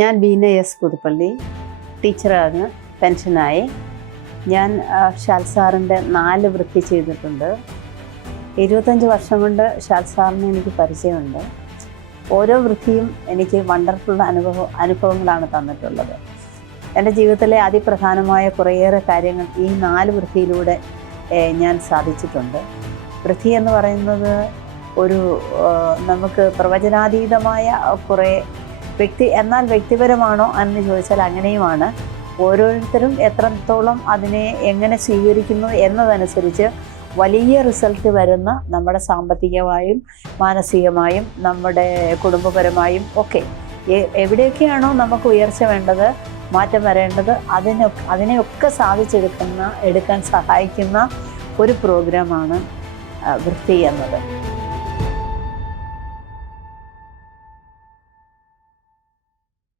ഞാൻ ബീന എസ് പുതുപ്പള്ളി, ടീച്ചറാണ്, പെൻഷനായി. ഞാൻ ഷാൽ സാറിൻ്റെ 4 വൃത്തി ചെയ്തിട്ടുണ്ട്. 25 വർഷം കൊണ്ട് ഷാൽ സാറിന് എനിക്ക് പരിചയമുണ്ട്. ഓരോ വൃത്തിയും എനിക്ക് വണ്ടർഫുൾ അനുഭവങ്ങളാണ് തന്നിട്ടുള്ളത്. എൻ്റെ ജീവിതത്തിലെ അതിപ്രധാനമായ കുറേയേറെ കാര്യങ്ങൾ ഈ 4 വൃത്തിയിലൂടെ ഞാൻ സാധിച്ചിട്ടുണ്ട്. വൃത്തി എന്ന് പറയുന്നത് ഒരു നമുക്ക് പ്രവചനാതീതമായ കുറേ എന്നാൽ വ്യക്തിപരമാണോ എന്ന് ചോദിച്ചാൽ അങ്ങനെയുമാണ്. ഓരോരുത്തരും എത്രത്തോളം അതിനെ എങ്ങനെ സ്വീകരിക്കുന്നു എന്നതനുസരിച്ച് വലിയ റിസൾട്ട് വരുന്ന നമ്മുടെ സാമ്പത്തികമായും മാനസികമായും നമ്മുടെ കുടുംബപരമായും ഒക്കെ എവിടെയൊക്കെയാണോ നമുക്ക് ഉയർച്ച വേണ്ടത്, മാറ്റം വരേണ്ടത്, അതിനെയൊക്കെ സാധിച്ചെടുക്കാൻ സഹായിക്കുന്ന ഒരു പ്രോഗ്രാമാണ് വൃത്തി എന്നത്.